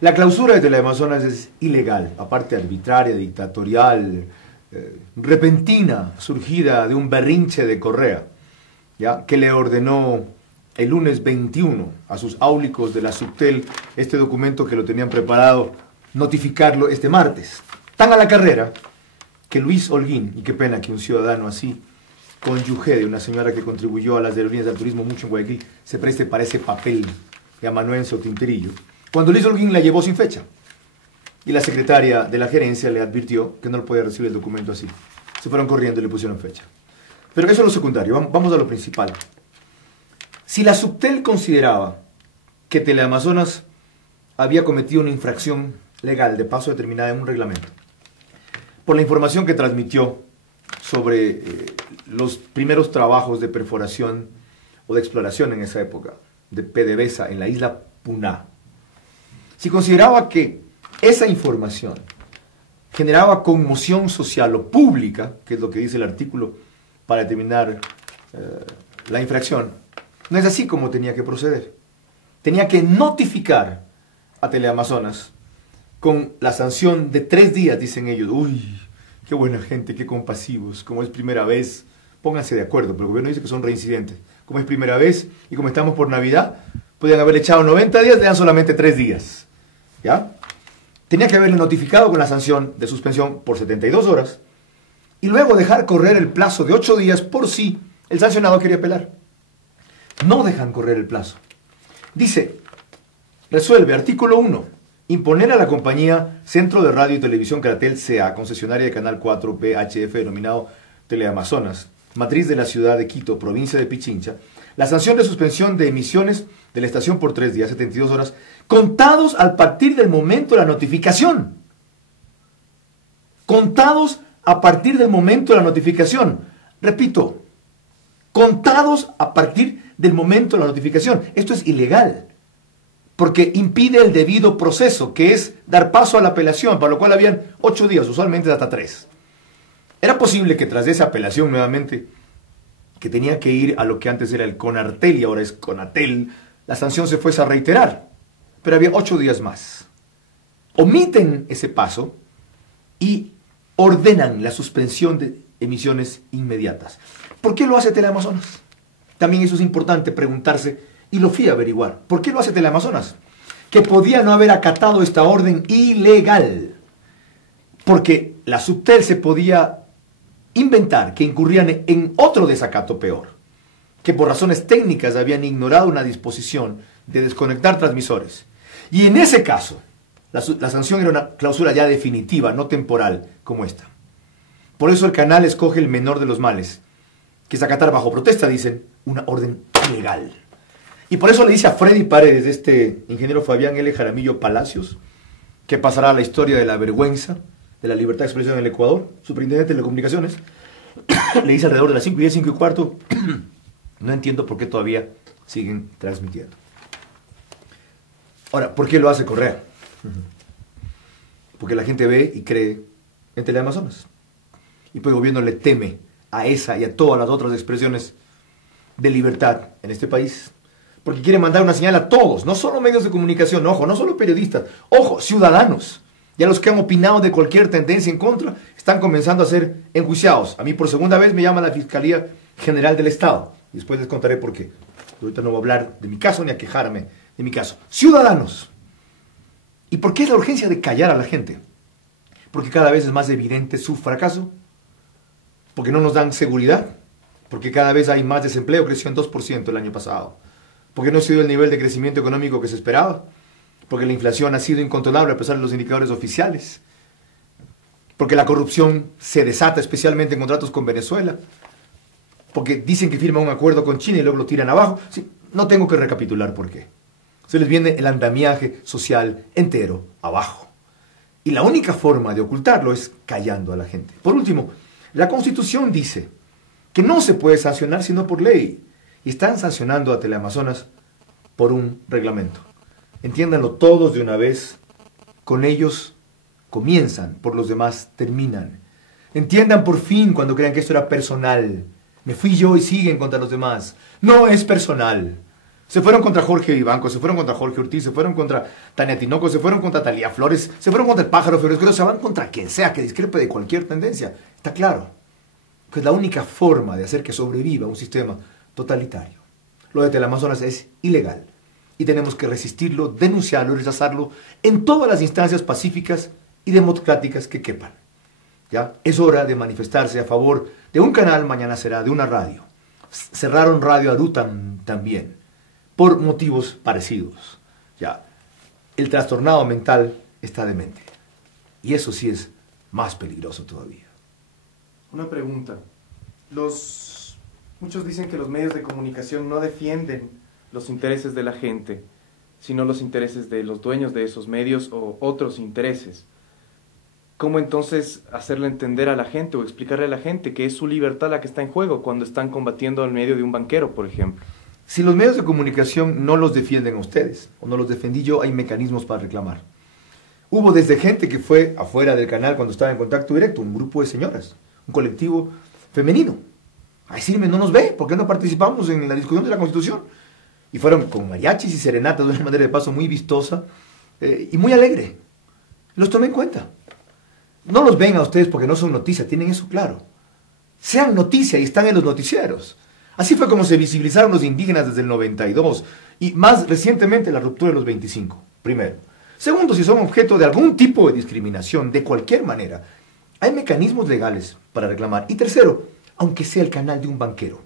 La clausura de Teleamazonas es ilegal, aparte arbitraria, dictatorial, repentina, surgida de un berrinche de Correa, ¿ya? Que le ordenó el lunes 21 a sus áulicos de la Subtel este documento que lo tenían preparado, notificarlo este martes. Tan a la carrera que Luis Holguín, y qué pena que un ciudadano así, cónyuge de una señora que contribuyó a las aerolíneas del turismo mucho en Guayaquil, se preste para ese papel de amanuense o tinterillo, cuando Luis Holguín la llevó sin fecha. Y la secretaria de la gerencia le advirtió que no podía recibir el documento así. Se fueron corriendo y le pusieron fecha. Pero eso es lo secundario, vamos a lo principal. Si la Subtel consideraba que Teleamazonas había cometido una infracción legal de paso determinada en un reglamento, por la información que transmitió sobre los primeros trabajos de perforación o de exploración en esa época, de PDVSA en la isla Puná, si consideraba que esa información generaba conmoción social o pública, que es lo que dice el artículo para determinar la infracción, no es así como tenía que proceder. Tenía que notificar a Teleamazonas con la sanción de 3 días, dicen ellos. Uy, qué buena gente, qué compasivos, como es primera vez, pónganse de acuerdo, pero el gobierno dice que son reincidentes. Como es primera vez y como estamos por Navidad, podían haberle echado 90 días, le dan solamente 3 días. ¿Ya? Tenía que haberle notificado con la sanción de suspensión por 72 horas y luego dejar correr el plazo de 8 días por si el sancionado quería apelar. No dejan correr el plazo. Dice, resuelve, artículo 1, imponer a la compañía Centro de Radio y Televisión Caratel C.A., concesionaria de Canal 4 VHF denominado Teleamazonas, matriz de la ciudad de Quito, provincia de Pichincha, la sanción de suspensión de emisiones de la estación por 3 días, 72 horas, contados a partir del momento de la notificación. Contados a partir del momento de la notificación. Repito, contados a partir del momento de la notificación. Esto es ilegal, porque impide el debido proceso, que es dar paso a la apelación, para lo cual habían 8 días, usualmente hasta 3. Era posible que tras esa apelación nuevamente, que tenía que ir a lo que antes era el CONARTEL y ahora es CONATEL, la sanción se fuese a reiterar, pero había 8 días más. Omiten ese paso y ordenan la suspensión de emisiones inmediatas. ¿Por qué lo hace Teleamazonas? También eso es importante preguntarse, y lo fui a averiguar. ¿Por qué lo hace Teleamazonas? Que podía no haber acatado esta orden ilegal, porque la Subtel se podía inventar que incurrían en otro desacato peor, que por razones técnicas habían ignorado una disposición de desconectar transmisores. Y en ese caso, la sanción era una clausura ya definitiva, no temporal, como esta. Por eso el canal escoge el menor de los males, que es acatar bajo protesta, dicen, una orden ilegal. Y por eso le dice a Freddy Paredes, este ingeniero Fabián L. Jaramillo Palacios, que pasará a la historia de la vergüenza de la libertad de expresión en el Ecuador, superintendente de telecomunicaciones, le dice alrededor de las 5:10, 5:15, no entiendo por qué todavía siguen transmitiendo. Ahora, ¿por qué lo hace Correa? Porque la gente ve y cree en Teleamazonas. Y pues el gobierno le teme a esa y a todas las otras expresiones de libertad en este país. Porque quiere mandar una señal a todos, no solo medios de comunicación, ojo, no solo periodistas, ojo, ciudadanos. Ya los que han opinado de cualquier tendencia en contra están comenzando a ser enjuiciados. A mí por segunda vez me llama la Fiscalía General del Estado. Y después les contaré por qué. Ahorita no voy a hablar de mi caso ni a quejarme de mi caso. Ciudadanos. ¿Y por qué es la urgencia de callar a la gente? Porque cada vez es más evidente su fracaso. Porque no nos dan seguridad. Porque cada vez hay más desempleo, creció en 2% el año pasado. Porque no ha sido el nivel de crecimiento económico que se esperaba. Porque la inflación ha sido incontrolable a pesar de los indicadores oficiales. Porque la corrupción se desata especialmente en contratos con Venezuela. Porque dicen que firman un acuerdo con China y luego lo tiran abajo. Sí, no tengo que recapitular por qué. Se les viene el andamiaje social entero abajo. Y la única forma de ocultarlo es callando a la gente. Por último, la Constitución dice que no se puede sancionar sino por ley. Y están sancionando a Teleamazonas por un reglamento. Entiéndanlo todos de una vez. Con ellos comienzan, por los demás terminan. Entiendan por fin cuando crean que esto era personal. Me fui yo y siguen contra los demás. No es personal. Se fueron contra Jorge Vivanco, se fueron contra Jorge Ortiz, se fueron contra Tania Tinoco, se fueron contra Talía Flores, se fueron contra el Pájaro Figueroa, se van contra quien sea que discrepe de cualquier tendencia. Está claro que es la única forma de hacer que sobreviva un sistema totalitario. Lo de Teleamazonas es ilegal y tenemos que resistirlo, denunciarlo y rechazarlo en todas las instancias pacíficas y democráticas que quepan. ¿Ya? Es hora de manifestarse a favor de un canal, mañana será de una radio. Cerraron Radio Arutam también, por motivos parecidos. Ya, el trastornado mental está demente. Y eso sí es más peligroso todavía. Una pregunta. Muchos dicen que los medios de comunicación no defienden los intereses de la gente, sino los intereses de los dueños de esos medios o otros intereses. ¿Cómo entonces hacerle entender a la gente o explicarle a la gente que es su libertad la que está en juego cuando están combatiendo al medio de un banquero, por ejemplo? Si los medios de comunicación no los defienden a ustedes, o no los defendí yo, hay mecanismos para reclamar. Hubo desde gente que fue afuera del canal cuando estaba en contacto directo, un grupo de señoras, un colectivo femenino, a decirme, no nos ve, ¿por qué no participamos en la discusión de la Constitución? Y fueron con mariachis y serenatas de una manera de paso muy vistosa y muy alegre. Los tomé en cuenta. No los ven a ustedes porque no son noticia, tienen eso claro. Sean noticia y están en los noticieros. Así fue como se visibilizaron los indígenas desde el 92 y más recientemente la ruptura de los 25, primero. Segundo, si son objeto de algún tipo de discriminación, de cualquier manera, hay mecanismos legales para reclamar. Y tercero, aunque sea el canal de un banquero,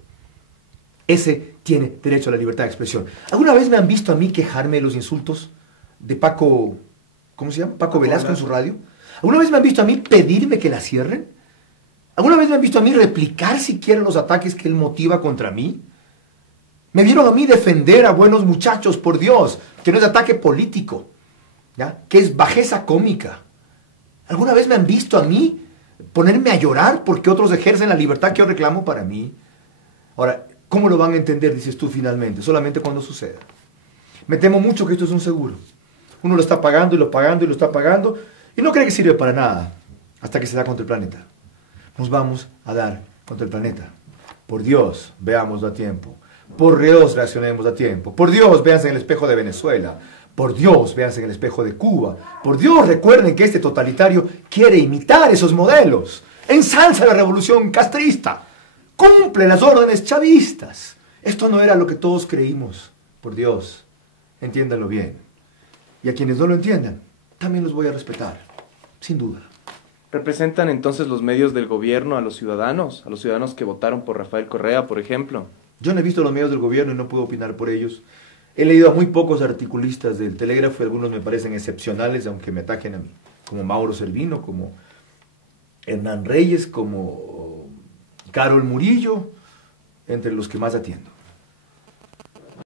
ese tiene derecho a la libertad de expresión. ¿Alguna vez me han visto a mí quejarme de los insultos de Paco, ¿cómo se llama? Paco Velasco en su radio. ¿Alguna vez me han visto a mí pedirme que la cierren? ¿Alguna vez me han visto a mí replicar siquiera los ataques que él motiva contra mí? Me vieron a mí defender a buenos muchachos, por Dios, que no es ataque político, ¿ya? Que es bajeza cómica. ¿Alguna vez me han visto a mí ponerme a llorar porque otros ejercen la libertad que yo reclamo para mí? Ahora, ¿cómo lo van a entender, dices tú finalmente? Solamente cuando suceda. Me temo mucho que esto es un seguro. Uno lo está pagando y lo pagando y lo está pagando y no cree que sirve para nada hasta que se da contra el planeta. Nos vamos a dar contra el planeta. Por Dios, veámoslo a tiempo. Por Dios, reaccionemos a tiempo. Por Dios, véanse en el espejo de Venezuela. Por Dios, véanse en el espejo de Cuba. Por Dios, recuerden que este totalitario quiere imitar esos modelos. Ensalza la revolución castrista. Cumple las órdenes chavistas. Esto no era lo que todos creímos. Por Dios, entiéndanlo bien. Y a quienes no lo entiendan, también los voy a respetar, sin duda. ¿Representan entonces los medios del gobierno a los ciudadanos que votaron por Rafael Correa, por ejemplo? Yo no he visto los medios del gobierno y no puedo opinar por ellos. He leído a muy pocos articulistas del Telégrafo y algunos me parecen excepcionales, aunque me ataquen a mí, como Mauro Servino, como Hernán Reyes, como Carol Murillo, entre los que más atiendo.